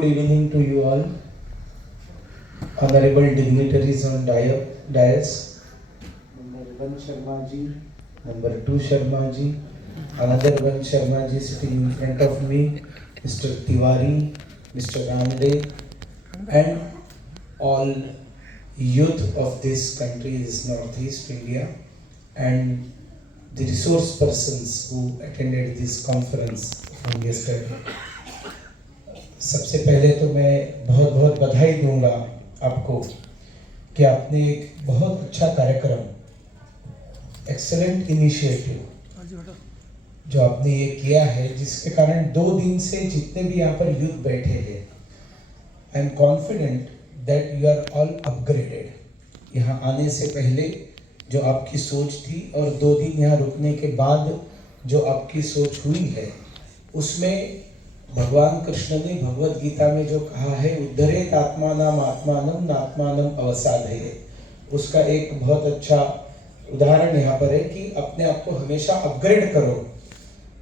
Good evening to you all, honorable dignitaries on dais. Number 1 Sharma ji, number 2 Sharma ji, another one Sharma ji sitting in front of me, Mr. Tiwari, Mr. Ramdev, and all youth of this country is Northeast India, and the resource persons who attended this conference from yesterday. सबसे पहले तो मैं बहुत बहुत बधाई दूंगा आपको कि आपने एक बहुत अच्छा कार्यक्रम, एक्सेलेंट इनिशिएटिव जो आपने ये किया है, जिसके कारण 2 दिन से जितने भी यहाँ पर यूथ बैठे हैं, I am confident that you are all upgraded. यहाँ आने से पहले जो आपकी सोच थी और 2 दिन यहाँ रुकने के बाद जो आपकी सोच हुई है, उसमें भगवान कृष्ण ने भगवत गीता में जो कहा है, उद्धरेत आत्मानम आत्मानम नात्मानम अवसादयेत, उसका एक बहुत अच्छा उदाहरण यहाँ पर है कि अपने आप को हमेशा अपग्रेड करो,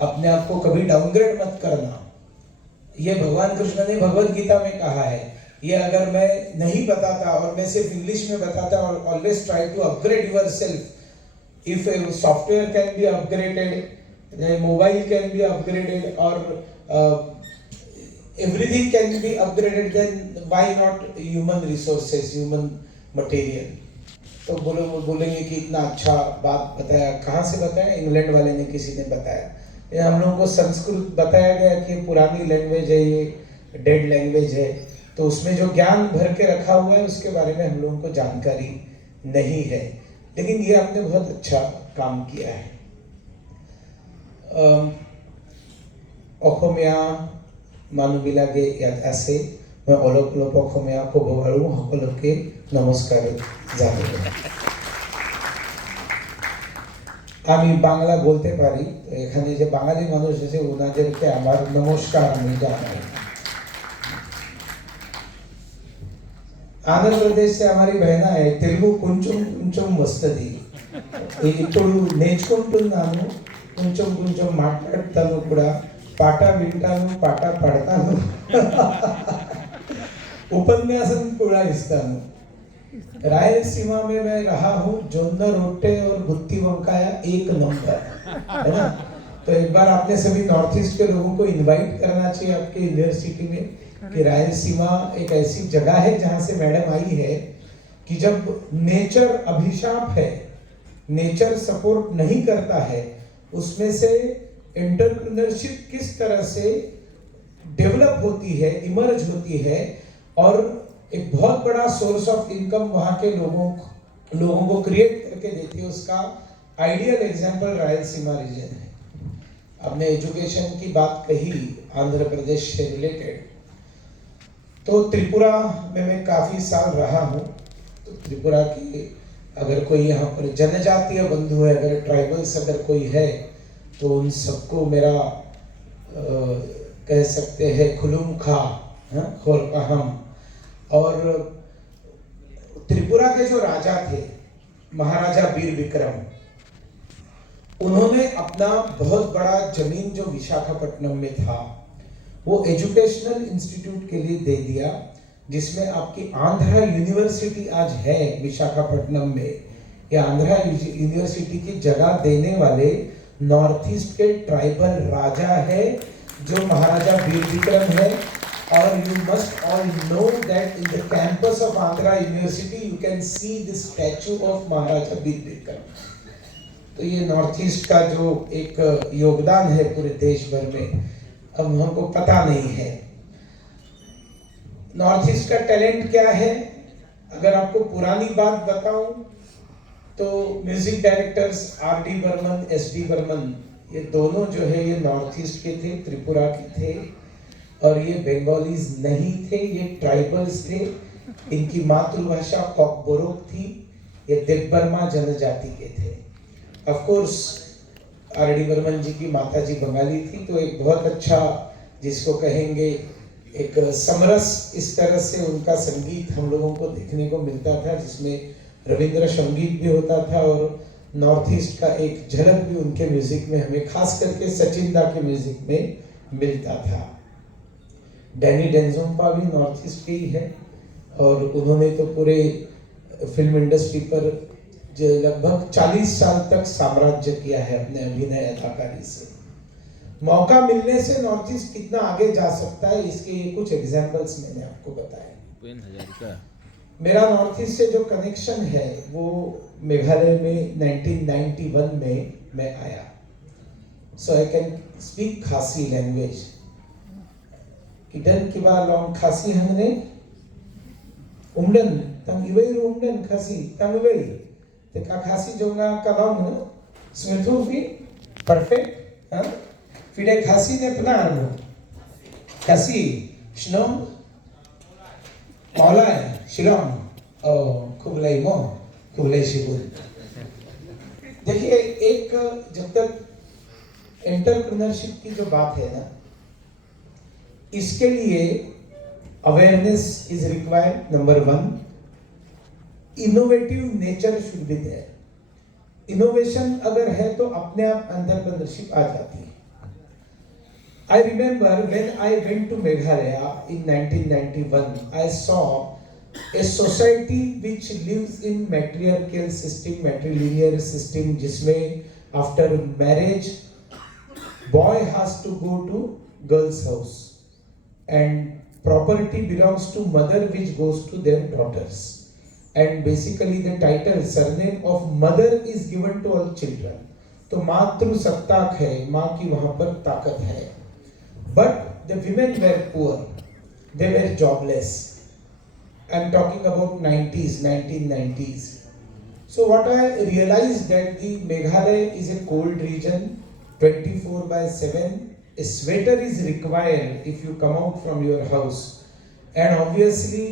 अपने आप को कभी डाउनग्रेड मत करना। ये भगवान कृष्ण ने भगवत गीता में कहा है। ये अगर मैं नहीं बताता और मैं सिर्फ इंग्लिश में बताता और always try to upgrade yourself, if software can be upgraded, mobile can be upgraded और everything can be upgraded, then why not human resources, human material? तो बोलेंगे कि इतना अच्छा बात बताया, कहाँ से बताया? इंग्लैंड वाले ने, किसी ने बताया। ये हम लोगों को संस्कृत बताया गया कि पुरानी लैंग्वेज है, ये डेड लैंग्वेज है, तो उसमें जो ज्ञान भर के रखा हुआ है उसके बारे में हम लोगों को जानकारी नहीं है, लेकिन ये आपने बहुत अच्छा काम किया है। অসমীয়া মানুহবিলাকে ইয়াত আছে, মই অলপ অলপ অসমীয়া ক'ব পাৰোঁ, সকলোকে নমস্কাৰ জানাই। আমি বাংলা বলতে পারি, তো এখানে যে বাঙালি মানুষ আছে ওনাদেরকে আমার নমস্কার আমি জানাই। ఆంధ్రప్రదేశ్ से हमारी बहन है, తెలుగు కొంచెం కొంచెం వస్తది, ఇప్పుడు నేర్చుకుంటున్నాను, కొంచెం కొంచెం మాట్లాడతాను కూడా, పాట వింటాను, పాట పడతాను, उपन्यासन पूरा इस्तानु। रायलसीमा में मैं रहा हूँ, जोंदा रोटे और गुत्ती वंकाया 1 नंबर, है ना? तो एक बार आपने सभी नॉर्थ ईस्ट के लोगों को इनवाइट करना चाहिए आपके यूनिवर्सिटी में कि रायलसीमा एक ऐसी जगह है जहाँ से मैडम आई है कि जब नेचर अभिशाप है, नेचर सपोर्ट नहीं करता है, उसमें से एंटरप्रेन्योरशिप किस तरह से डेवलप होती है, इमर्ज होती है, और एक बहुत बड़ा सोर्स ऑफ इनकम वहाँ के लोगों को क्रिएट करके देती है, उसका आइडियल एग्जांपल रायलसीमा रीजन है। आपने एजुकेशन की बात कही आंध्र प्रदेश से रिलेटेड, तो त्रिपुरा में मैं काफ़ी साल रहा हूँ। तो त्रिपुरा की अगर कोई यहाँ पर जनजातीय बंधु है, अगर ट्राइबल्स अगर कोई है, तो उन सबको मेरा कह सकते हैं खुलुमखा खोरकाहम। और त्रिपुरा के जो राजा थे, महाराजा वीर विक्रम, उन्होंने अपना बहुत बड़ा जमीन जो विशाखापट्टनम में था वो एजुकेशनल इंस्टीट्यूट के लिए दे दिया, जिसमें आपकी आंध्रा यूनिवर्सिटी आज है विशाखापट्टनम में। ये आंध्रा यूनिवर्सिटी की जगह देने वाले नॉर्थ ईस्ट के ट्राइबल राजा है जो महाराजा वीर विक्रम है। और you must all know that in the campus of Andhra University you can see the statue of Maharaja Bir Vikram. तो ये नॉर्थ ईस्ट का जो एक योगदान है पूरे देश भर में, अब हमको पता नहीं है। नॉर्थ ईस्ट का टैलेंट क्या है? अगर आपको पुरानी बात बताऊं तो music directors R D. Burman, S D. Burman, ये दोनों जो है ये नॉर्थ ईस्ट के थे, त्रिपुरा के थे, और ये बंगालीज नहीं थे, ये ट्राइबल्स थे। इनकी मातृभाषा कॉकबोरोक थी, ये देवबर्मा जनजाति के थे। Of course R D. बर्मन जी की माता जी बंगाली थी, तो एक बहुत अच्छा जिसको कहेंगे एक समरस इस तरह से उनका संगीत हम लोगों को देखने को मिलता था, जिसमें रविंद्र संगीत भी होता था और नॉर्थ ईस्ट का एक झलक भी उनके म्यूजिक में हमें खास करके सचिन दा के म्यूजिक में मिलता था। डैनी डेंजोंगपा भी नॉर्थ ईस्ट के ही है और उन्होंने तो पूरे फिल्म इंडस्ट्री पर जो लगभग 40 साल तक साम्राज्य किया है अपने अभिनय अदाकारी से। मौका मिलने से नॉर्थ ईस्ट कितना आगे जा सकता है इसके कुछ एग्जांपल्स मैंने आपको बताए। मेरा नॉर्थ ईस्ट से जो कनेक्शन है वो मेघालय में 1991 में मैं आया। सो आई कैन स्पीक खासी लैंग्वेज। किधर की बार लॉन्ग खासी हमने उम्डन तंग इवेर उम्डन खासी तंग इवेर ते का खासी जोंगा का लॉन्ग ना स्मिथु भी परफेक्ट हाँ फिर खासी ने प्लान खासी स्नो मौला शिलोंग कुबलाई मो कुबलाई शिबुल। देखिए एक जब तक एंटरप्रेन्योरशिप की जो बात है ना इसके लिए awareness is required. Number 1 innovative nature should be there. Innovation अगर है तो अपने आप एंटरप्रेन्योरशिप आ जाती है। I remember when I went to Meghalaya in 1991, I saw a society which lives in matriarchal system, matrilineal system, जिसमें after marriage boy has to go to girl's house and property belongs to mother which goes to their daughters, and basically the title surname of mother is given to all children। तो मातृ सत्ताक है, माँ की वहाँ पर ताकत है। But the women were poor, they were jobless. I'm talking about 1990s. So what I realized that the Meghalaya is a cold region, 24/7. A sweater is required if you come out from your house, and obviously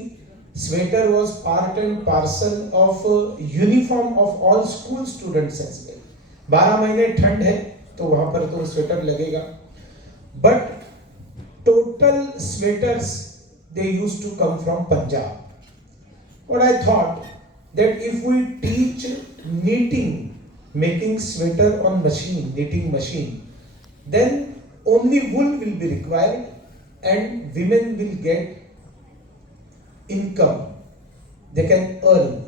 sweater was part and parcel of uniform of all school students as well। 12 महीने ठंड है तो वहाँ पर तो sweater लगेगा। But total sweaters they used to come from Punjab। What I thought that if we teach knitting, making sweater on machine, knitting machine, then only wool will be required and women will get income, they can earn।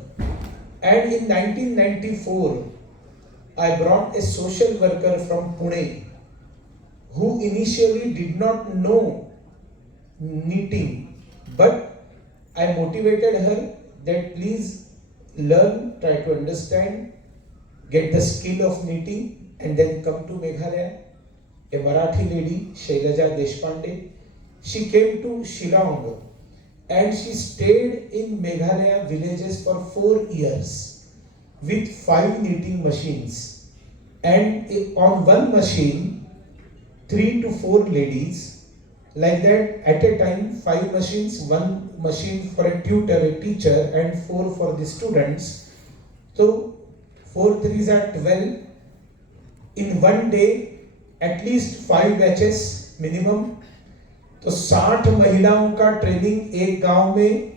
And in 1994 I brought a social worker from Pune who initially did not know knitting, but I motivated her that please learn, try to understand, get the skill of knitting and then come to Meghalaya। A Marathi lady, Shailaja Deshpande, she came to Shillong and she stayed in Meghalaya villages for 4 years with 5 knitting machines, and on one machine 3 to 4 ladies, like that at a time 5 machines, 1 machine for a tutor, a teacher, and 4 for the students। So 4 3s are 12। In one day at least 5 batches minimum। तो 60 महिलाओं का training एक गांव में,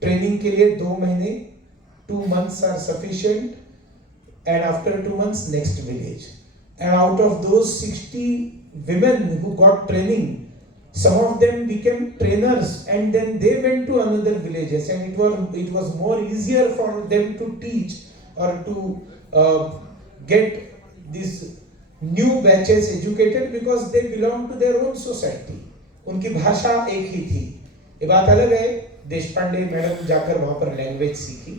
training के लिए 2 महीने, 2 months are sufficient, and after 2 months next village। And out of those 60 women who got training, some of them became trainers and then they went to another villages, and it was more easier for them to teach or to get these new batches educated because they belong to their own society। उनकी भाषा एक ही थी। ये बात अलग है, Deshpande madam जाकर वहां पर लैंग्वेज सीखी,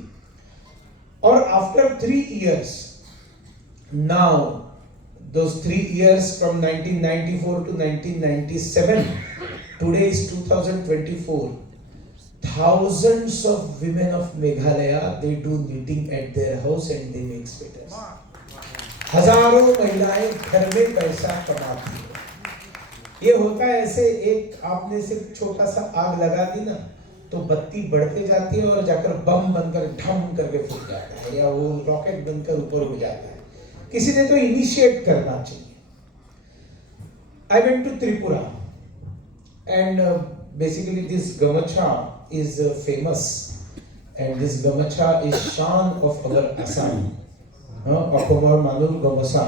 और after 3 years now, those 3 years from 1994 to 1997, today is 2024, thousands of women of Meghalaya, they do knitting at their house and they make sweaters। हजारों महिलाएं घर में पैसा कमाती है। ये होता है ऐसे, एक आपने सिर्फ छोटा सा आग लगा दी ना तो बत्ती बढ़ते जाती है और जाकर बम बनकर ढम करके फूट जाता है, या वो रॉकेट बनकर ऊपर उड़ जाता है। किसी ने तो इनिशिएट करना चाहिए। I went to Tripura and basically this Gamacha is famous, and this Gamacha is shan of our Assam। अकोमर मानुर गमसा,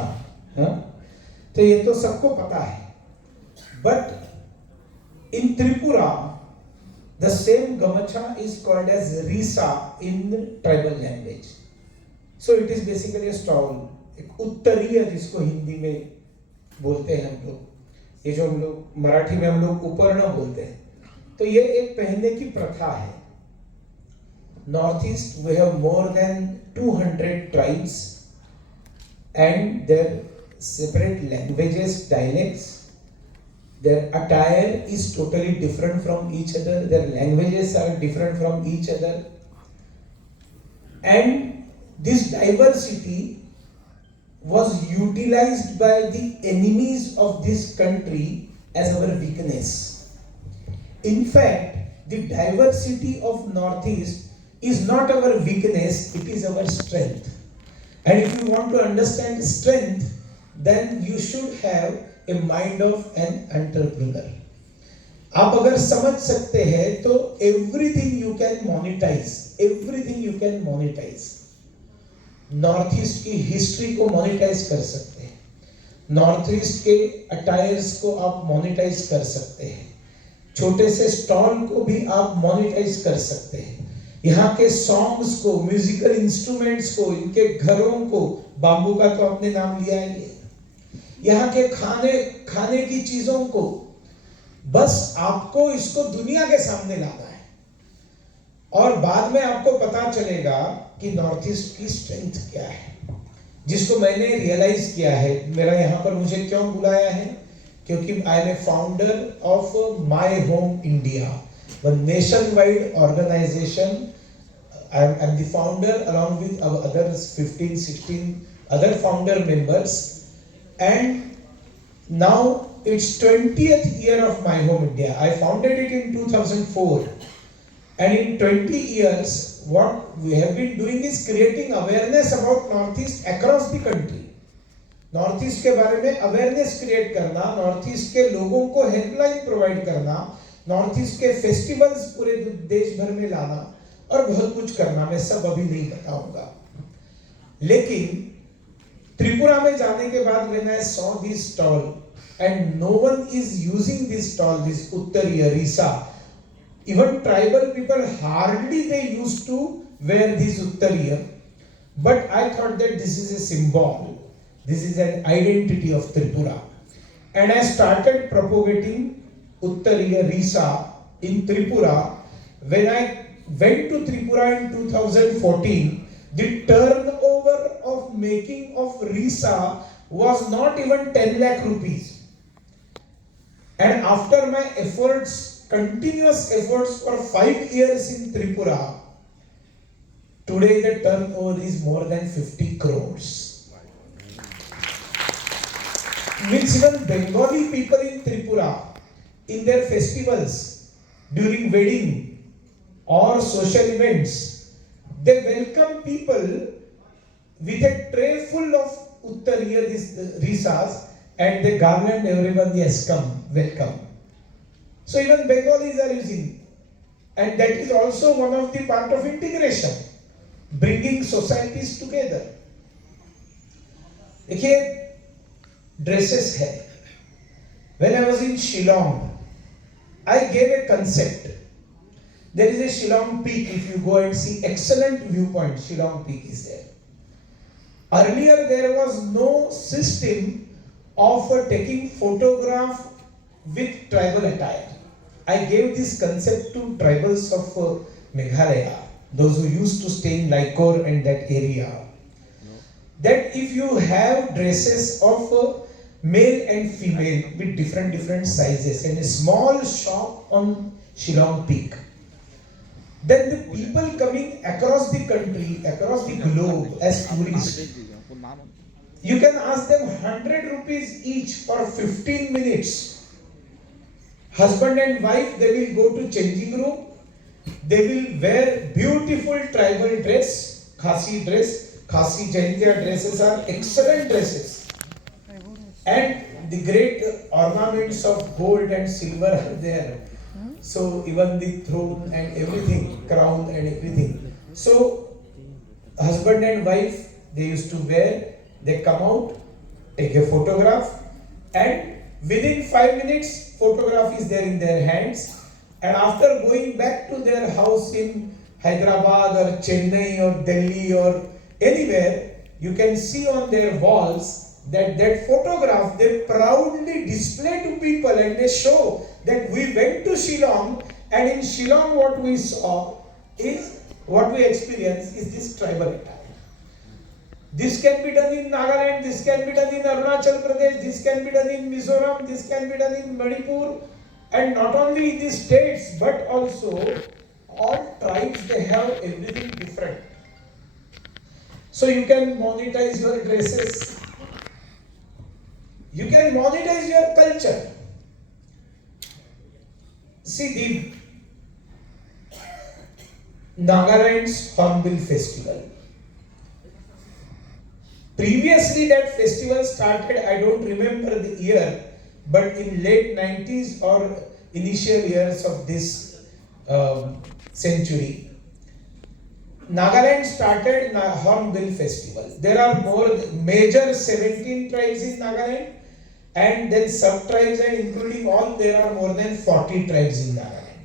तो ये तो सबको पता है। But In Tripura, the same gamacha is called as risa in tribal language. So it is basically a stole, एक उत्तरीय जिसको हिंदी में बोलते हैं हम लोग, ये जो हम लोग मराठी में हम लोग उपर्ण बोलते हैं, तो ये एक पहनने की प्रथा है. North East, we have more than 200 tribes and their separate languages, dialects. Their attire is totally different from each other. Their languages are different from each other. And this diversity was utilized by the enemies of this country as our weakness. In fact, the diversity of Northeast is not our weakness, it is our strength. And if you want to understand strength, then you should have a mind of an entrepreneur. आप अगर समझ सकते हैं तो everything you can monetize, everything you can monetize. North east की history को monetise कर सकते हैं, नॉर्थ ईस्ट के अटायर्स को आप मोनेटाइज कर सकते हैं, छोटे से स्टॉल को भी आप मोनेटाइज कर सकते हैं, यहाँ के सॉन्ग्स को, म्यूजिकल इंस्ट्रूमेंट्स को, इनके घरों को, बाम्बू का तो आपने नाम लिया है, यहाँ के खाने की चीजों को, बस आपको इसको दुनिया के सामने लाना है और बाद में आपको पता चलेगा कि नॉर्थ ईस्ट की स्ट्रेंथ क्या है, जिसको मैंने रियलाइज किया है. मेरा यहाँ पर मुझे क्यों बुलाया है? क्योंकि I am a founder of My Home India, a nationwide organization. I am the founder along with our others 15-16 other founder members, and now it's 20th year of My Home India. I founded it in 2004, and in 20 years what we have been doing is creating awareness about Northeast across the country. North east के बारे में awareness create करना, north east के लोगों को helpline provide करना, north east के festivals पूरे देश भर में लाना और बहुत कुछ करना. मैं सब अभी नहीं बताऊंगा, लेकिन त्रिपुरा में जाने के बाद when I saw this stall and no one is using this stall, this Uttariya Risa, even tribal people hardly they used to wear this Uttariya, but I thought that this is a symbol, this is an identity of Tripura, and I started propagating Uttariya Risa in Tripura. When I went to Tripura in 2014, the turnover of making of Risa was not even 10 lakh rupees. And after my efforts, continuous efforts for 5 years in Tripura, today the turnover is more than 50 crores. Means even Bengali people in Tripura, in their festivals, during wedding or social events, they welcome people with a tray full of Uttariya Risas and they garland everyone, yes, come, welcome. So even Bengalis are using, and that is also one of the part of integration, bringing societies together. देखिए dresses है. When I was in Shillong, I gave a concept. There is a Shillong Peak. If you go and see, excellent viewpoint. Shillong Peak is there. Earlier there was no system of taking photograph with tribal attire. I gave this concept to tribals of Meghalaya, those who used to stay in Laikor and that area. That if you have dresses of male and female with different sizes and a small shop on Shillong Peak, then the people coming across the country, across the globe as tourists, you can ask them 100 rupees each for 15 minutes. Husband and wife, they will go to changing room, they will wear beautiful tribal dress, Khasi dress, Khasi Jaintia dresses are excellent dresses. And the great ornaments of gold and silver are there. So even the throne and everything, crown and everything. So husband and wife, they used to wear, they come out, take a photograph, and Within 5 minutes, photograph is there in their hands, and after going back to their house in Hyderabad or Chennai or Delhi or anywhere, you can see on their walls that photograph they proudly display to people, and they show that we went to Shillong, and in Shillong what we saw is, what we experienced is this tribal attire. This can be done in Nagaland, this can be done in Arunachal Pradesh, this can be done in Mizoram, this can be done in Manipur, and not only in these states but also all tribes, they have everything different. So you can monetize your dresses, you can monetize your culture. See the Nagaland's Hornbill Festival. Previously that festival started, I don't remember the year, but in late 90s or initial years of this century, Nagaland started Hornbill Festival. There are more major 17 tribes in Nagaland, and then sub-tribes, and including all there are more than 40 tribes in Nagaland.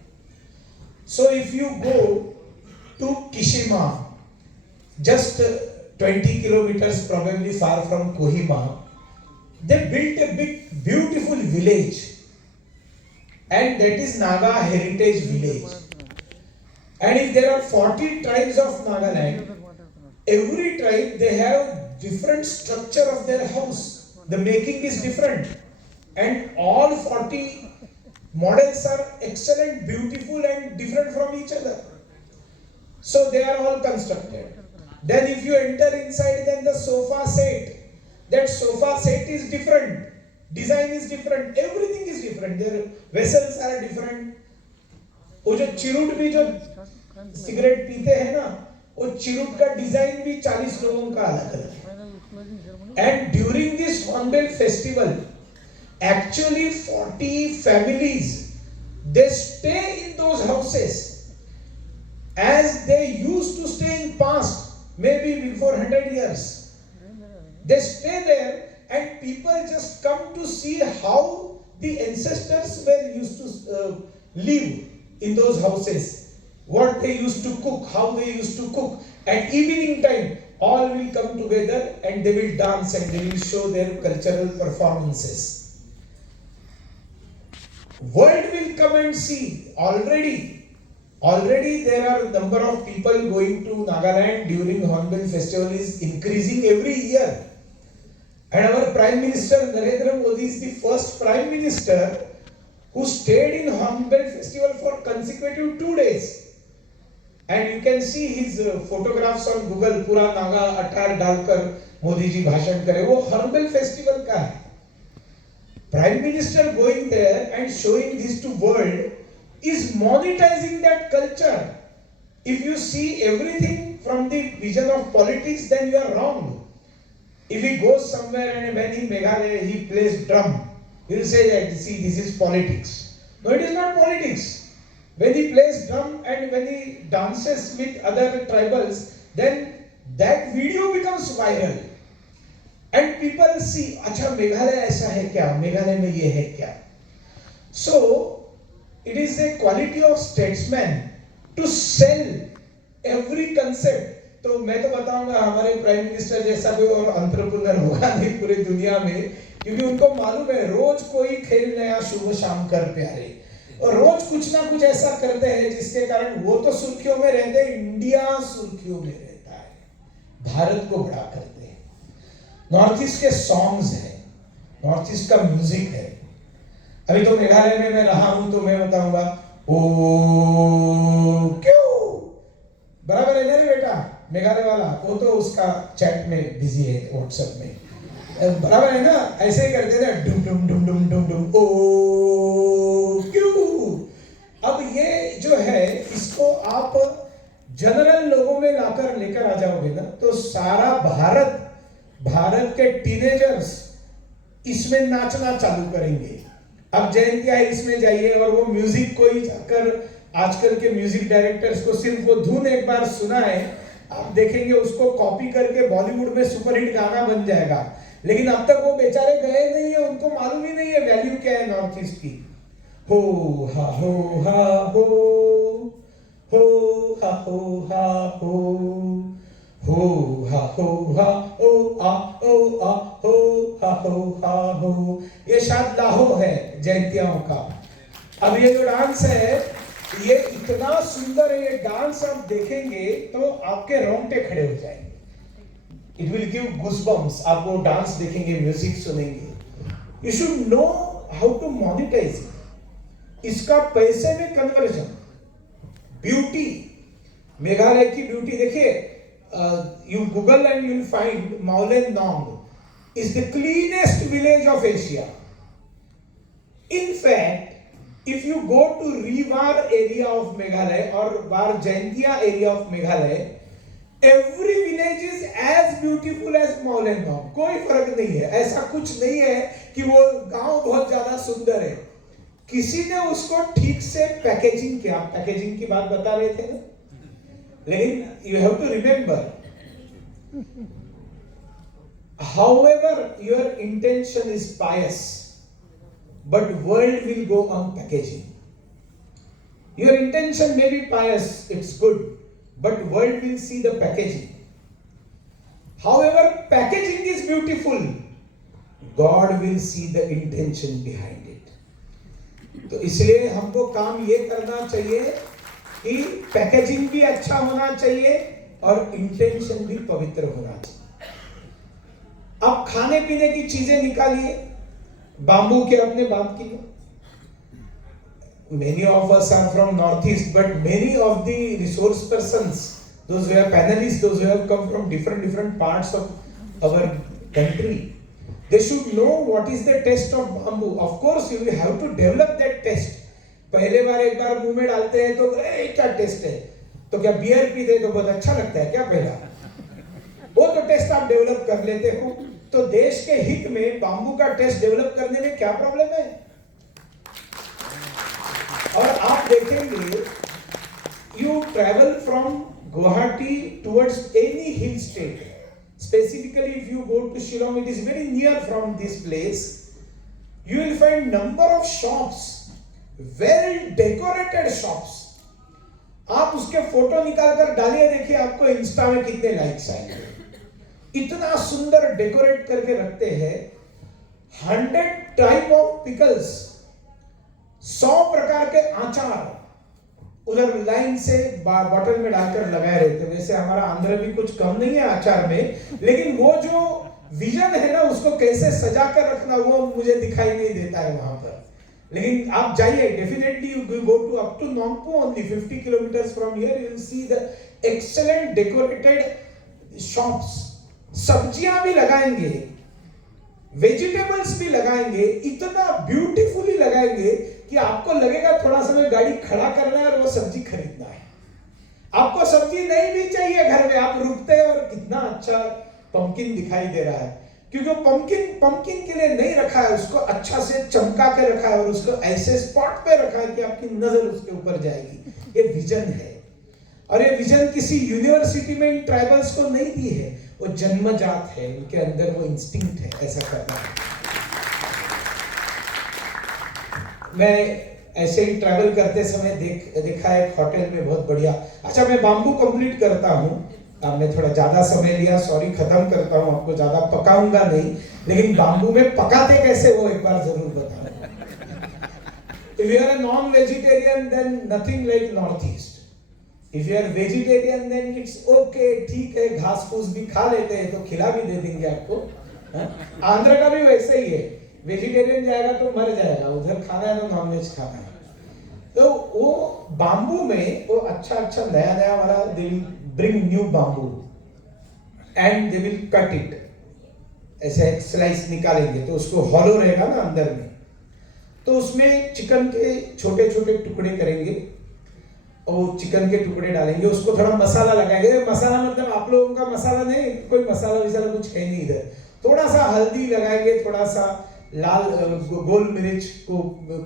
So if you go to Kishima, just 20 kilometers probably far from Kohima, they built a big beautiful village, and that is Naga Heritage Village. And if there are 40 tribes of Nagaland, every tribe they have different structure of their house. The making is different, and all 40 models are excellent, beautiful and different from each other. So they are all constructed. Then if you enter inside, then the sofa set, that sofa set is different, design is different, everything is different, their vessels are different. वो जो cheroot भी जो cigarette पीते हैं ना, वो cheroot का design भी 40 लोगों का अलग अलग है. And during this Hornbill Festival, actually 40 families, they stay in those houses as they used to stay in past, maybe before 100 years. They stay there, and people just come to see how the ancestors were used to live in those houses, what they used to cook, how they used to cook. At evening time, all will come together and they will dance and they will show their cultural performances. World will come and see. Already there are a number of people going to Nagaland during Hornbill Festival is increasing every year. And our Prime Minister Narendra Modi is the first Prime Minister who stayed in Hornbill Festival for consecutive 2 days. And you can see his photographs on Google, पूरा नागा अटार डालकर मोदी जी भाषण करे, वो hornbill festival का है. Prime Minister going there and showing this to world is monetizing that culture. If you see everything from the vision of politics, then you are wrong. If he goes somewhere and when in Meghalaya he plays drum, he will say that, see, this is politics. No, it is not politics. When he plays drum and when he dances with other tribals, then that video becomes viral. And people see, अच्छा मेघालय ऐसा है क्या? मेघालय में ये है क्या? So, it is a quality of statesman to sell every concept. तो मैं तो बताऊंगा हमारे प्राइम मिनिस्टर जैसा कोई और एंटरप्रेन्योर होगा नहीं पूरी दुनिया में, क्योंकि उनको मालूम है रोज कोई खेल नया शुभ शाम कर प्यारे, और रोज कुछ ना कुछ ऐसा करते हैं जिसके कारण वो तो सुर्खियों में रहते हैं, इंडिया सुर्खियों में रहता है, भारत को बड़ा करते हैं. नॉर्थ ईस्ट के सॉन्ग्स हैं, नॉर्थ ईस्ट का म्यूजिक है. अभी तो मेघालय में मैं रहा हूं तो मैं बताऊंगा, ओ क्यों बराबर है ना बेटा मेघालय वाला, वो तो उसका चैट में बिजी है व्हाट्सएप में, बराबर है ना, ऐसे ही करते थे डुम डुम डुम डुम डुम डुम ओ क्यों. अब ये जो है इसको आप जनरल लोगों में लाकर लेकर आ जाओगे ना, तो सारा भारत के टीनेजर्स इसमें नाचना चालू करेंगे. अब जयंतिया इसमें जाइए और वो म्यूजिक कोई जाकर आजकल के म्यूजिक डायरेक्टर्स को सिर्फ वो धुन एक बार सुनाए आप देखेंगे उसको कॉपी करके बॉलीवुड में सुपरहिट गाना बन जाएगा, लेकिन अब तक वो बेचारे गए नहीं है, उनको मालूम ही नहीं है वैल्यू क्या है नॉर्थ ईस्ट की। हो हा हो हा हो हा हो हा हो हा ओ आ हो हा हो। ये शायद लाहो है जयंतियाओं का। अब ये जो डांस है ये इतना सुंदर है, ये डांस आप देखेंगे तो आपके रोंगटे खड़े हो जाएंगे। It will give goosebumps. आप वो डांस देखेंगे, म्यूजिक सुनेंगे। You should know how to monetize इसका पैसे में कन्वर्जन। ब्यूटी, मेघालय की ब्यूटी देखिए, you Google and you will find Mawlynnong is the cleanest village of Asia. In fact, if you go to Rewar area of Meghalaya or Warjaintia area of Meghalaya, every village is as beautiful as Maulen Nong. कोई फर्क नहीं है, ऐसा कुछ नहीं है कि वो गांव बहुत ज्यादा सुंदर है। किसी ने उसको ठीक से पैकेजिंग किया। पैकेजिंग की बात बता रहे थे ना, लेकिन you have to remember, however your intention is pious, but world will go on packaging. Your intention may be pious, it's good, but world will see the packaging. However, packaging is beautiful, God will see the intention behind it. तो इसलिए हमको काम ये करना चाहिए कि packaging भी अच्छा होना चाहिए और इंटेंशन भी पवित्र होना चाहिए। अब खाने पीने की चीजें निकालिए। बाम्बू के अपने बात की, many of us are from northeast, but many of the resource persons, those who are panelists, those who have come from different parts of our country, they should know what is the taste of bamboo. Of course you will have to develop that taste. पहले बार एक बार मुंह में डालते हैं तो क्या test है, तो क्या बियर पीते तो बहुत अच्छा लगता है क्या पहला, वो तो टेस्ट आप डेवलप कर लेते हो। तो देश के हित में बाम्बू का टेस्ट डेवलप करने में क्या प्रॉब्लम है। और आप देखेंगे, you travel from Guwahati towards any hill state, specifically if you go to Shillong, it is very near from this place, you will find number of shops, well decorated shops. आप उसके photo निकालकर डालिए, देखिए आपको इंस्टा में कितने लाइक्स आएंगे। इतना सुंदर डेकोरेट करके रखते हैं। 100 टाइप ऑफ पिकल्स, 100 प्रकार के आचार उधर लाइन से बॉटल में डालकर लगाए रहते। वैसे हमारा आंध्र भी कुछ कम नहीं है आचार में, लेकिन वो जो विजन है ना, उसको कैसे सजा कर रखना वो मुझे दिखाई नहीं देता है वहां पर। लेकिन आप जाइए, definitely you go to up to Nongpoh only 50 kilometres from here, you will see the excellent decorated shops. सब्जियां भी लगाएंगे, वेजिटेबल्स भी लगाएंगे, इतना ब्यूटीफुली लगाएंगे कि आपको लगेगा थोड़ा समय गाड़ी खड़ा करना है और वो सब्जी खरीदना है। आपको सब्जी नहीं भी चाहिए घर में, आप रुकते हैं और कितना अच्छा पंपकिन दिखाई दे रहा है, क्योंकि पंपकिन के लिए नहीं रखा है, उसको अच्छा से चमका के रखा है और उसको ऐसे स्पॉट पे रखा है कि आपकी नजर उसके ऊपर जाएगी। ये विजन है, और ये विजन किसी यूनिवर्सिटी में इन ट्राइबल्स को नहीं दी है, वो जन्मजात है, उनके अंदर वो इंस्टिंक्ट है ऐसा करना है। मैं ऐसे ही ट्रैवल करते समय देखा है एक होटल में बहुत बढ़िया। अच्छा, मैं बाम्बू कंप्लीट करता हूँ, मैं थोड़ा ज्यादा समय लिया, सॉरी, खत्म करता हूँ, आपको ज्यादा पकाऊंगा नहीं, लेकिन बाम्बू में पकाते कैसे वो एक बार जरूर बताऊंगा। If you are a non-vegetarian, then nothing like Northeast. If you are vegetarian, then it's okay, ठीक है, घास फूस भी खा लेते हैं तो खिला भी दे देंगे आपको। आंध्र का भी वैसे ही है, वेजिटेरियन जाएगा तो मर जाएगा, उधर खाना है तो नॉनवेज खाना है। तो वो बाम्बू में वो अच्छा नया वाला, they will bring new bamboo and they will cut it, ऐसे एक स्लाइस निकालेंगे तो उसको हॉलो रहेगा ना अंदर में, तो उसमें चिकन के छोटे छोटे टुकड़े करेंगे और चिकन के टुकड़े डालेंगे, उसको थोड़ा मसाला लगाएंगे। मसाला मतलब आप लोगों का मसाला नहीं, कोई मसाला वैसा कुछ है नहीं इधर। थोड़ा सा हल्दी लगाएंगे, थोड़ा सा लाल गोल मिर्च को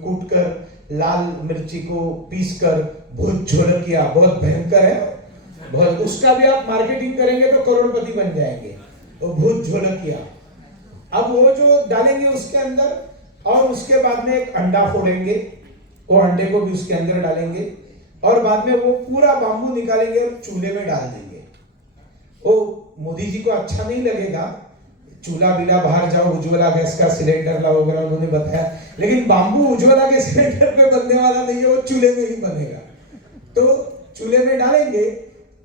कूट कर, लाल मिर्ची को पीस कर, भूत झोलकिया, बहुत भयंकर है, बहुत, उसका भी आप मार्केटिंग करेंगे तो करोड़पति बन जाएंगे। वो भूत झोलकिया, अब वो जो डालेंगे उसके अंदर, और उसके बाद में एक अंडा फोड़ेंगे, वो अंडे को भी उसके अंदर डालेंगे, और बाद में वो पूरा बांबू निकालेंगे और चूल्हे में डाल देंगे। वो मोदी जी को अच्छा नहीं लगेगा, चूल्हा बिना बाहर जाओ, उज्ज्वला गैस का सिलेंडर लाओ वगैरह उन्होंने बताया, लेकिन बांबू उज्ज्वला के सिलेंडर पे बनने वाला नहीं है, वो चूल्हे में ही बनेगा। तो चूल्हे में डालेंगे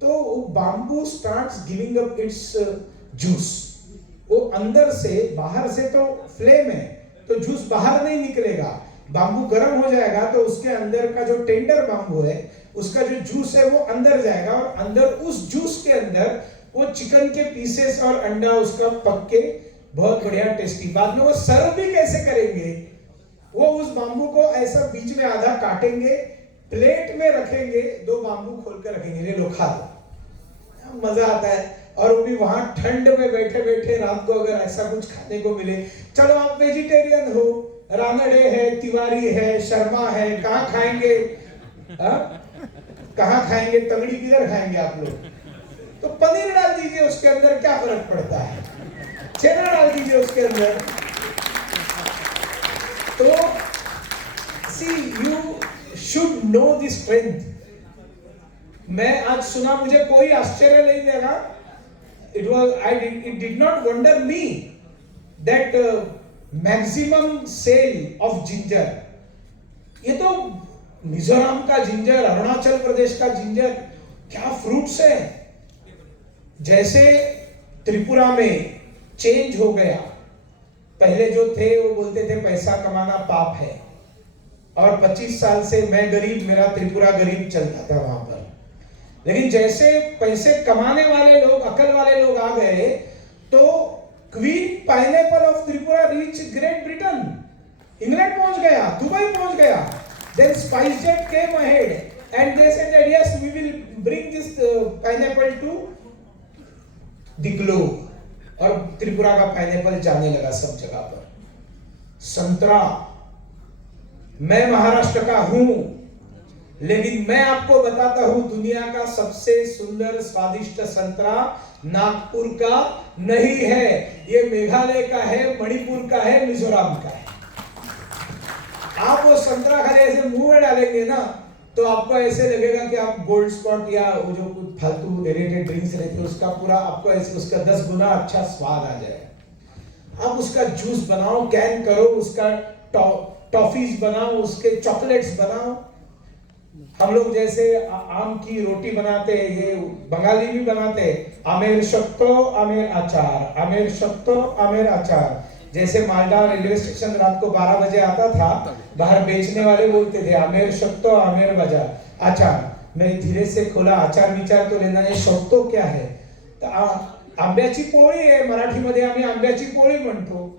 तो bamboo starts giving up it's juice. वो अंदर से, बाहर से तो फ्लेम है तो जूस बाहर नहीं निकलेगा, बांबू गर्म हो जाएगा तो उसके अंदर का जो टेंडर बांबू है उसका जो जूस है वो अंदर जाएगा, और अंदर उस जूस के अंदर वो चिकन के पीसेस और अंडा उसका पक के बहुत बढ़िया टेस्टी। बाद में वो सर्व भी कैसे करेंगे, वो उस बांबू को ऐसा बीच में आधा काटेंगे, प्लेट में रखेंगे, दो बांबू खोल कर रखेंगे, ले लो खा लो, मजा आता है। और वो भी वहां ठंड में बैठे बैठे रात को अगर ऐसा कुछ खाने को मिले। चलो आप वेजिटेरियन हो, रानड़े है, तिवारी है, शर्मा है, कहाँ खाएंगे, कहाँ खाएंगे, तगड़ी किधर खाएंगे आप लोग? तो पनीर डाल दीजिए उसके अंदर, क्या फर्क पड़ता है, चना डाल दीजिए उसके अंदर। तो see you should know the strength. मैं आज सुना, मुझे कोई आश्चर्य नहीं लगा, it did not wonder me that maximum sale of ginger, ये तो मिजोरम का जिंजर, अरुणाचल प्रदेश का जिंजर, क्या फ्रूट्स है। जैसे त्रिपुरा में चेंज हो गया, पहले जो थे वो बोलते थे पैसा कमाना पाप है, और 25 साल से मैं गरीब, मेरा त्रिपुरा गरीब चलता था वहां पर। लेकिन जैसे पैसे कमाने वाले लोग, अकल वाले लोग आ गए, तो queen pineapple of Tripura reach Great Britain, England पहुंच गया, दुबई पहुंच गया। Then SpiceJet came ahead and they said that yes we will bring this pineapple to the globe, और त्रिपुरा का पाइनएप्पल जाने लगा सब जगह पर। संतरा, मैं महाराष्ट्र का हूं, लेकिन मैं आपको बताता हूं दुनिया का सबसे सुंदर स्वादिष्ट संतरा नागपुर का नहीं है, ये मेघालय का है, मणिपुर का है, मिजोरम का है। आप वो संतरा खाली ऐसे मुंह में डालेंगे ना तो आपको ऐसे लगेगा कि आप गोल्ड स्पॉट या वो जो कुछ फालतू एरेटेड ड्रिंक्स रहते हैं उसका पूरा आपको ऐसे उसका 10 गुना अच्छा स्वाद आ जाएगा। आप उसका जूस बनाओ, कैन करो, उसका टॉफीज बनाओ, उसके चॉकलेट्स बनाओ। हम लोग जैसे आम की रोटी बनाते हैं, ये बंगाली भी बनाते हैं, आमेर शक्तो आमेर अचार, आमेर शक्तो आमेर अचार। जैसे मालदा रेलवे स्टेशन रात को 12 बजे आता था, बाहर बेचने वाले बोलते थे आमेर शक्तो आमेर बाजार अचार। मैं धीरे से खोला, अचार विचार तो लेना है, शक्तो क्या है, तर आंब्याची पोळी आहे, मराठीमध्ये आम्ही आंब्याची पोळी म्हणतो।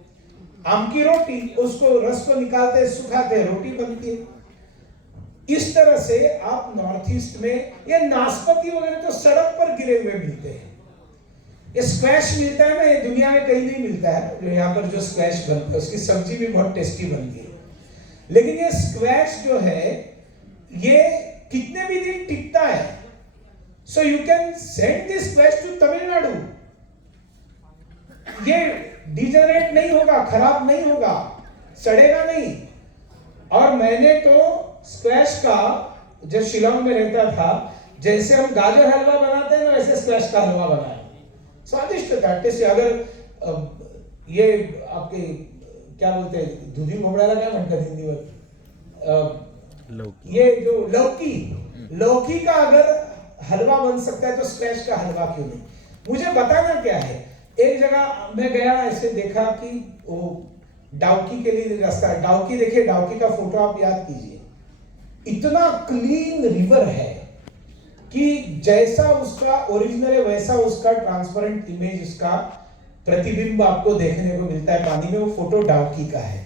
आम की रोटी, उसको रस को निकालते सुखाते रोटी बनती है। इस तरह से आप नॉर्थ ईस्ट में ये नाशपाती वगैरह तो सड़क पर गिरे हुए मिलते हैं। ये स्क्वैश मिलता है ना, ये दुनिया में कहीं नहीं मिलता है। यहाँ पर जो स्क्वैश बनता है उसकी सब्जी भी बहुत टेस्टी बनती है, लेकिन ये स्क्वैश जो है ये कितने भी दिन टिकता है। So you can send this squash to Tamil Nadu, ये डिजनरेट नहीं होगा, खराब नहीं होगा, सड़ेगा नहीं। और मैंने तो स्क्वैश का, जब शिलोंग में रहता था, जैसे हम गाजर हलवा बनाते हैं ना वैसे स्क्वैश का हलवा बनाया, स्वादिष्ट था, टेस्टी। अगर ये आपके क्या बोलते हैं, दूधी भोपळ्याला क्या म्हणतात हिंदीवर, ये जो लौकी का अगर हलवा बन सकता है तो स्क्वैश का हलवा क्यों नहीं। मुझे बताना क्या है, एक जगह मैं गया, ऐसे देखा कि वो डाउकी के लिए रास्ता, डाउकी देखिए, डाउकी का फोटो आप याद कीजिए, इतना क्लीन रिवर है कि जैसा उसका ओरिजिनल है वैसा उसका ट्रांसपेरेंट इमेज, उसका प्रतिबिंब आपको देखने को मिलता है पानी में। वो फोटो डाउकी का है,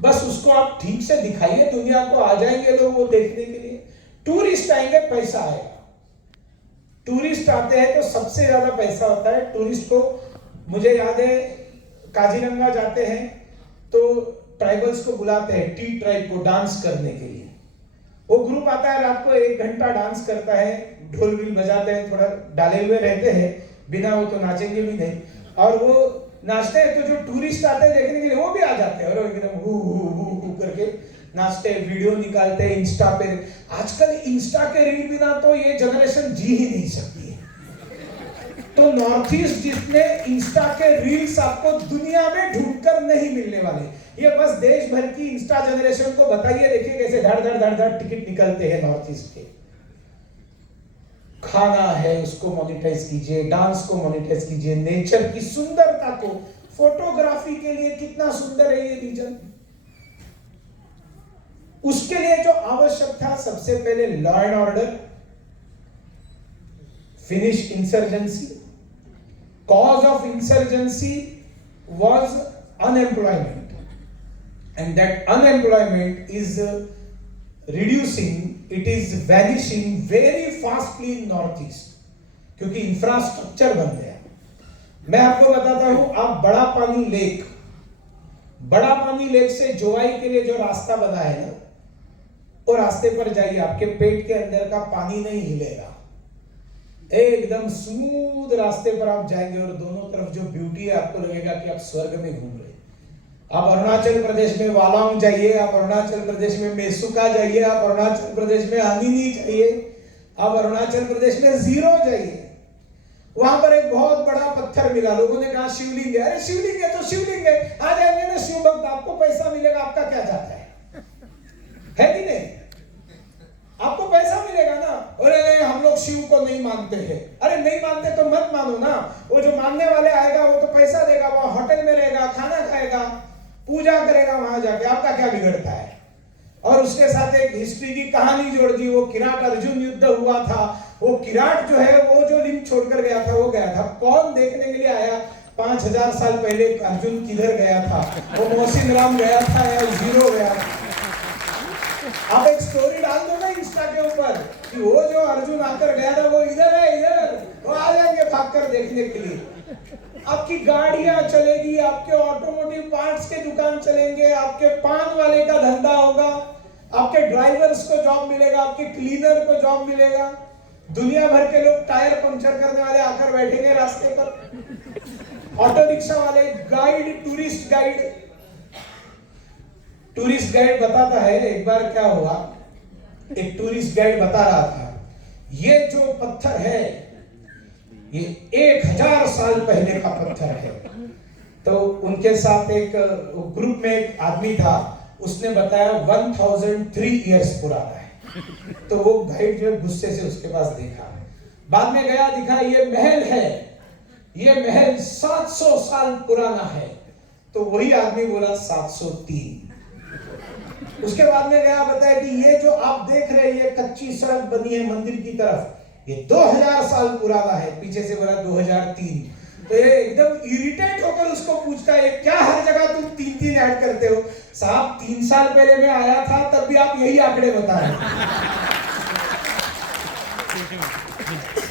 बस उसको आप ठीक से दिखाइए, दुनिया को आ जाएंगे लोग वो देखने के लिए। टूरिस्ट आएंगे, पैसा आएगा। टूरिस्ट आते हैं तो सबसे ज्यादा पैसा होता है टूरिस्ट को। मुझे याद है काजीरंगा जाते हैं तो ट्राइबल्स को बुलाते हैं, टी ट्राइब को, डांस करने के लिए। वो ग्रुप आता है रात को 1 घंटा डांस करता है, ढोल भी बजाते हैं, थोड़ा डाले हुए रहते हैं, बिना वो तो नाचेंगे भी नहीं, और वो नाचते हैं तो जो टूरिस्ट आते हैं देखने के लिए वो भी आ जाते हैं और एकदम हु हु हु हु करके नाचते हैं, वीडियो निकालते हैं इंस्टा पे। आजकल इंस्टा के रील बिना तो ये जनरेशन जी ही नहीं सकती है। तो नॉर्थ ईस्ट जिसमें इंस्टा के रील्स आपको दुनिया में ढूंढकर नहीं मिलने वाले, ये बस देश भर की इंस्टा जनरेशन को बताइए, देखिए कैसे धड़ धड़ धड़ धड़ टिकट निकलते हैं नॉर्थ ईस्ट के। खाना है उसको मोनेटाइज कीजिए, डांस को मोनेटाइज कीजिए, नेचर की सुंदरता को, फोटोग्राफी के लिए कितना सुंदर है ये रीजन। उसके लिए जो आवश्यक था, सबसे पहले law and order, finish insurgency. Cause of insurgency was unemployment, and that unemployment is reducing, it is vanishing very fastly in northeast, क्योंकि इंफ्रास्ट्रक्चर बन गया। मैं आपको बताता हूं, आप बड़ा पानी लेक से जोवाई के लिए जो रास्ता बना है ना, वो रास्ते पर जाइए, आपके पेट के अंदर का पानी नहीं हिलेगा, एकदम स्मूथ रास्ते पर आप जाएंगे और दोनों तरफ जो ब्यूटी है, आपको लगेगा कि आप स्वर्ग में घूम रहे। आप अरुणाचल प्रदेश में वालांग जाइए, आप अरुणाचल प्रदेश में मेसुका जाइए, आप अरुणाचल प्रदेश में आनिनी जाइए, आप अरुणाचल प्रदेश में जीरो जाइए, वहां पर एक बहुत बड़ा पत्थर मिला, लोगों ने कहा शिवलिंग है। अरे शिवलिंग है तो शिवलिंग है, आ जाएंगे ना शिव भक्त, आपको पैसा मिलेगा, आपका क्या जाता है कि नहीं? आपको पैसा मिलेगा ना। अरे नहीं, हम लोग शिव को नहीं मानते हैं। अरे नहीं मानते तो मत मानो ना, वो जो मानने वाले आएगा वो तो पैसा देगा, वो होटल में रहेगा, खाना खाएगा, पूजा करेगा वहां जाके, आपका क्या बिगड़ता है? और उसके साथ एक हिस्ट्री की कहानी जोड़ दी, वो किराट अर्जुन युद्ध हुआ था, वो किराट जो है वो जो लिंग छोड़कर गया था, वो गया था, कौन देखने के लिए आया? 5000 साल पहले अर्जुन किधर गया था? वो मोहसिन राम गया था या जीरो गया था? आप एक स्टोरी डाल दो ना इंस्टा के ऊपर कि वो जो अर्जुन आकर गया था वो इधर है, इधर, वो आ जाएंगे भागकर देखने के लिए। आपकी गाड़ियां चलेगी, आपके ऑटोमोटिव पार्ट्स के दुकान चलेंगे, आपके पान वाले का धंधा होगा, आपके ड्राइवर्स को जॉब मिलेगा, आपके क्लीनर को जॉब मिलेगा, दुनिया भर के लोग टायर पंक्चर करने वाले आकर बैठेंगे रास्ते पर, ऑटो रिक्शा वाले, गाइड, टूरिस्ट गाइड बताता है, एक बार क्या हुआ, एक टूरिस्ट गाइड बता रहा था, ये जो पत्थर है ये 1000 साल पहले का पत्थर है। तो उनके साथ एक ग्रुप में एक आदमी था, उसने बताया 1003 इयर्स पुराना है। तो वो गाइड जो गुस्से से उसके पास देखा, बाद में गया, दिखा ये महल है, ये महल 700 साल पुराना है। तो वही आदमी बोला 703। उसके बाद में गया, बताया कि ये जो आप देख रहे हैं, ये कच्ची सड़क बनी है मंदिर की तरफ, ये 2000 साल पुराना है। पीछे से बोला 2003। तो ये एकदम इरिटेट होकर उसको पूछता है, क्या हर जगह तुम 3 ऐड करते हो? साहब 3 साल पहले मैं आया था, तब भी आप यही आंकड़े बता रहे हैं।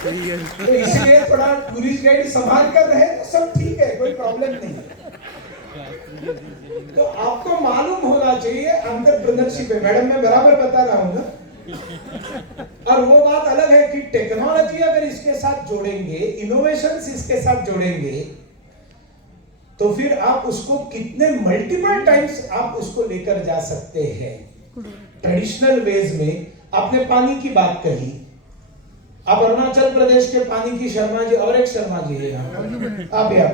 तो इसलिए थोड़ा टूरिस्ट गाइड संभाल कर रहे तो सब ठीक है, कोई प्रॉब्लम नहीं है। तो आपको मालूम होना चाहिए एंटरप्रेन्योरशिप है, मैडम मैं बराबर बता रहा हूं ना। और वो बात अलग है कि टेक्नोलॉजी अगर इसके साथ जोड़ेंगे, इनोवेशंस इसके साथ जोड़ेंगे, तो फिर आप उसको कितने मल्टीपल टाइम्स आप उसको लेकर जा सकते हैं। ट्रेडिशनल वेज में आपने पानी की बात कही, आप अरुणाचल प्रदेश के पानी की शर्मा जी, और एक शर्मा जी है यहाँ, आप यहाँ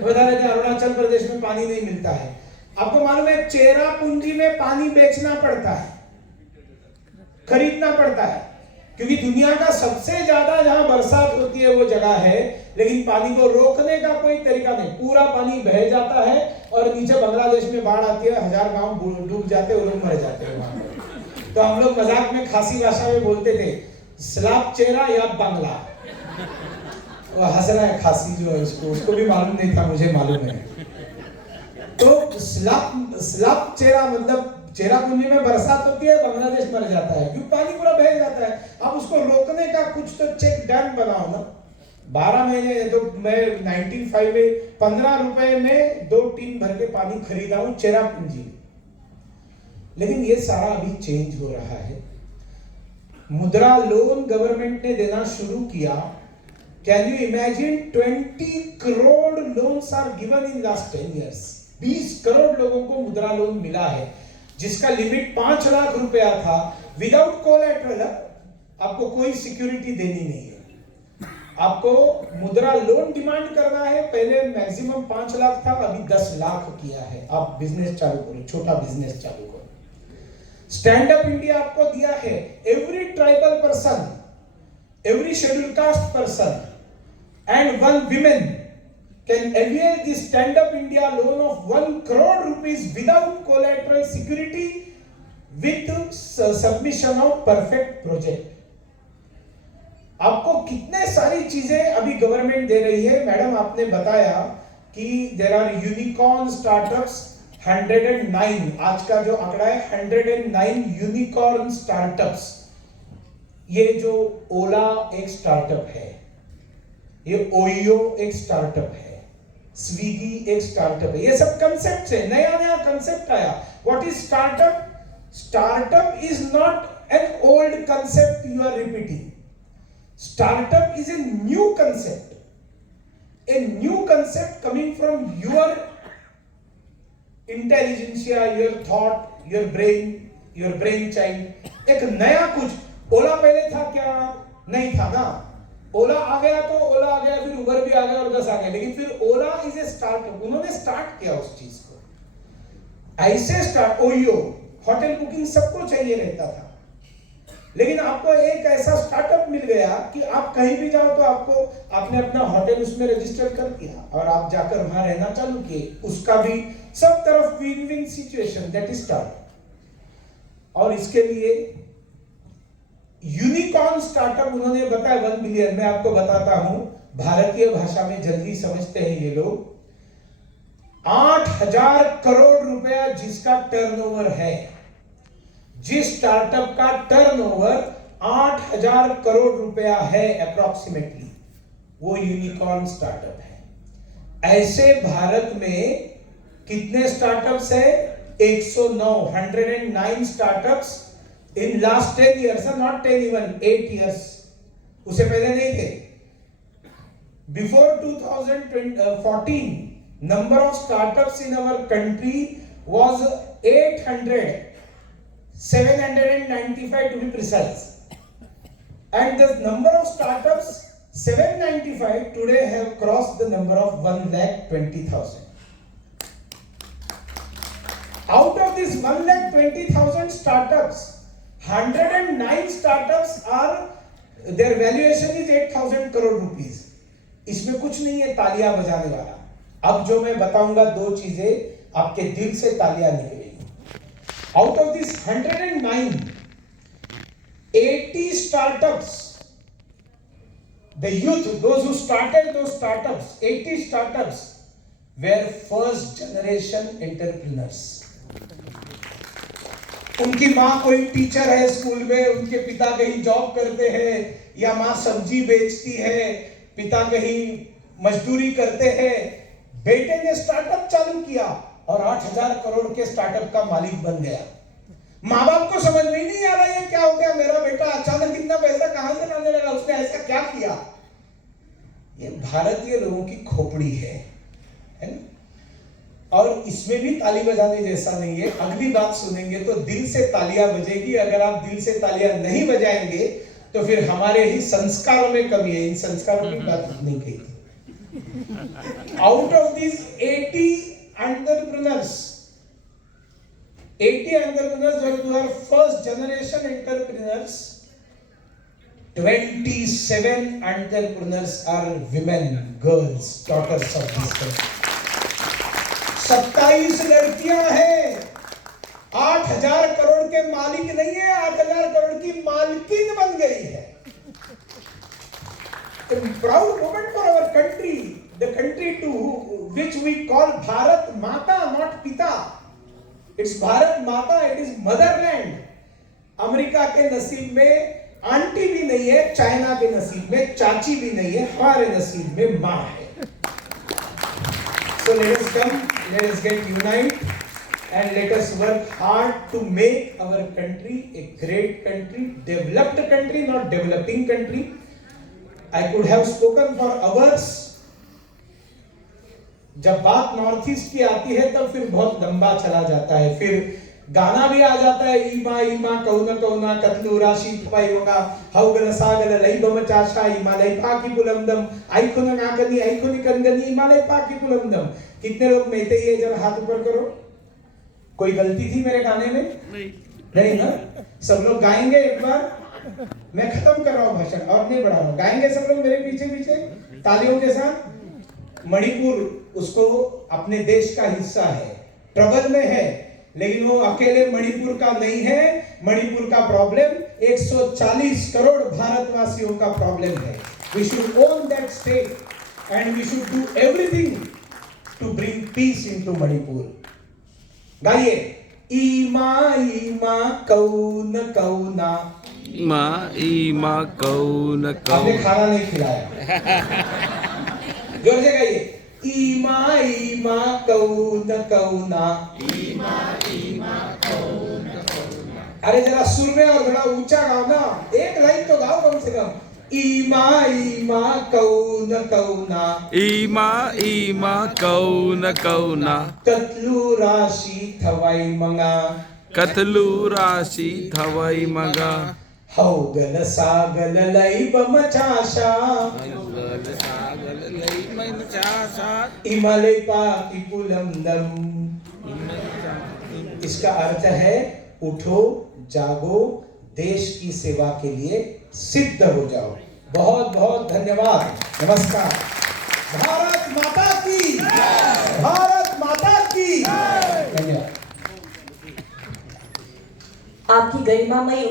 बता रहे थे अरुणाचल प्रदेश में पानी नहीं मिलता है। आपको मालूम है चेरापूंजी में पानी बेचना पड़ता है, खरीदना पड़ता है, क्योंकि दुनिया का सबसे ज्यादा जहां बरसात होती है वो जगह है, लेकिन पानी को रोकने का कोई तरीका नहीं, पूरा पानी बह जाता है और नीचे बांग्लादेश में बाढ़ आती है, 1000 गांव डूब जाते हैं, वो लोग मर जाते हैं वहां। तो हम लोग मजाक में खासी भाषा में बोलते थे, स्लाब चेहरा या बांग्ला। वो हंस रहा है खासी जो है, उसको भी मालूम नहीं था, मुझे मालूम है। तो स्लाब चेहरा मतलब चेरापूंजी में बरसात होती है, बांग्लादेश मर जाता है, क्योंकि पानी पूरा बह जाता है। अब उसको रोकने का कुछ तो चेक डैम बनाओ ना। 12 महीने तो मैं 1995 में 15 रुपए में 2 टीन भर के पानी खरीदा हूं चेरापूंजी में। लेकिन ये सारा अभी चेंज हो रहा है। मुद्रा लोन गवर्नमेंट ने देना शुरू किया। Can you imagine 20 crore loans are given in last 10 years। 20 crore लोगों को मुद्रा लोन मिला है, जिसका लिमिट 5 लाख रुपया था, विदाउट कोलैटरल। आपको कोई सिक्योरिटी देनी नहीं है, आपको मुद्रा लोन डिमांड करना है। पहले मैक्सिमम 5 लाख था, अभी 10 लाख किया है। आप बिजनेस चालू करो, छोटा बिजनेस चालू करो। स्टैंड अप इंडिया आपको दिया है। Every tribal person, every schedule caste person and 1 women can avail the Stand Up India loan of 1 crore rupees without collateral security with submission of perfect project। आपको कितने सारी चीजें अभी गवर्नमेंट दे रही है। मैडम आपने बताया कि देयर आर यूनिकॉर्न स्टार्टअप्स 109, आज का जो आंकड़ा है 109 यूनिकॉर्न स्टार्टअप्स। ये जो ओला एक स्टार्टअप है, ये ओयो एक स्टार्टअप है, स्विगी एक स्टार्टअप है। ये सब कंसेप्ट है, नया नया कंसेप्ट आया। What is startup? Startup is not an old concept you are repeating. Startup is a new concept, a new concept coming from your intelligentsia, your thought, your brain child। एक नया कुछ। ओला पहले था क्या? नहीं था ना। ओला आ गया तो ओला आ गया, फिर उबर भी आ गया और 10 आ गए, लेकिन फिर ओला इज ए स्टार्टअप। उन्होंने स्टार्ट किया उस चीज को। ऐसे स्टार्ट ओयो, होटल बुकिंग सबको चाहिए रहता था, लेकिन आपको एक ऐसा स्टार्टअप मिल गया कि आप कहीं भी जाओ तो आपको, आपने अपना होटल उसमें रजिस्टर कर दिया और आप जाकर वहां रहना चालू किए। उसका भी सब तरफ win win situation, that is startup. और इसके लिए यूनिकॉर्न स्टार्टअप उन्होंने बताया 1 बिलियन। मैं आपको बताता हूं, भारतीय भाषा में जल्दी समझते हैं ये लोग। 8,000 करोड़ रुपया जिसका टर्नओवर है, जिस स्टार्टअप का टर्नओवर 8,000 करोड़ रुपया है अप्रॉक्सीमेटली, वो यूनिकॉर्न स्टार्टअप है। ऐसे भारत में कितने स्टार्टअप्स है? 109 startups in last 10 years, not 10 even 8 years। उसे पहले नहीं थे। Before 2014 number of startups in our country was 795 to be precise, and the number of startups 795 today have crossed the number of 1,20,000। out of this 1,20,000 startups, 109 startups are, their valuation is 8,000 crore rupees। इसमें कुछ नहीं है तालियां बजाने वाला। अब जो मैं बताऊंगा, 2 चीजें आपके दिल से तालियां निकलेगी। Out of this 109, 80 startups, the youth, those who started those startups, 80 startups were first generation entrepreneurs। उनकी माँ कोई टीचर है स्कूल में, उनके पिता कहीं जॉब करते हैं, या माँ सब्जी बेचती है, पिता कहीं मजदूरी करते हैं। बेटे ने स्टार्टअप चालू किया और 8,000 करोड़ के स्टार्टअप का मालिक बन गया। माँ बाप को समझ में ही नहीं आ रहा है क्या हो गया, मेरा बेटा अचानक इतना पैसा कहां से लाने लगा, उसने ऐसा क्या किया। ये भारतीय लोगों की खोपड़ी है ना। और इसमें भी ताली बजाने जैसा नहीं है। अगली बात सुनेंगे तो दिल से तालियां बजेगी। अगर आप दिल से तालियां नहीं बजाएंगे तो फिर हमारे ही संस्कारों में कमी है। इन संस्कारों की बात नहीं कही थी। Out of this 80 entrepreneurs, 80 entrepreneurs who are first generation entrepreneurs, 27 entrepreneurs are women, girls, daughters of this country। 27 लड़कियां हैं। 8,000 करोड़ के मालिक नहीं है, 8,000 करोड़ की मालकिन बन गई है। A proud moment for our country, the country to which we call Bharat Mata, not Pita। It's Bharat Mata, it is motherland। America के नसीब में आंटी भी नहीं है, चाइना के नसीब में चाची भी नहीं है, हमारे नसीब में माँ है। So let us come, let us get unite and let us work hard to make our country a great country, developed country, not developing country. I could have spoken for hours. जब बात north east की आती है तब फिर बहुत लंबा चला जाता है, फिर गाना भी आ जाता है, ईमा ईमा कौना कौना कतलू राशि थपाई वगा हौगल सागल लैबम चाशा हिमालय पाकी पुलमदम आइखुन नागनी आइखुन कंगनी हिमालय पाकी पुलमदम। कितने लोग मेते ये जरा हाथ ऊपर करो। कोई गलती थी मेरे गाने में? नहीं ना? सब लोग गाएंगे एक बार। मैं खत्म कर रहा हूँ भाषण और नहीं बढ़ा रहा हूँ। गाएंगे सब लोग मेरे पीछे पीछे तालियों के साथ। मणिपुर उसको अपने देश का हिस्सा है, ट्रबल में है, लेकिन वो अकेले मणिपुर का नहीं है। मणिपुर का प्रॉब्लम 140 करोड़ भारतवासियों का प्रॉब्लम है। We should own that state and we should do everything to bring peace into Manipur. गाइए, ईमा ईमा कौन कौना। ईमा ईमा कौन कौन। आपने खाना नहीं खिलाया। जोर से गाइए, ईमा ईमा कौन कौना। ईमा ईमा कौन कौना। अरे जरा सुर में और थोड़ा ऊंचा गाओ ना, एक लाइन तो गाओ कम से कम। ईमा ईमा कौन कौना। ईमा ईमा कौन कौना। कतलू राशि थवाई मंगा। कतलू राशि थवाई मगा। हौगल सागल लैबम चाशा। हिमालय पाकी पुलमदम। इसका अर्थ है उठो जागो, देश की सेवा के लिए सिद्ध हो जाओ। बहुत बहुत धन्यवाद। नमस्कार। भारत माता की, भारत माता की। धन्यवाद। आपकी गरिमामयी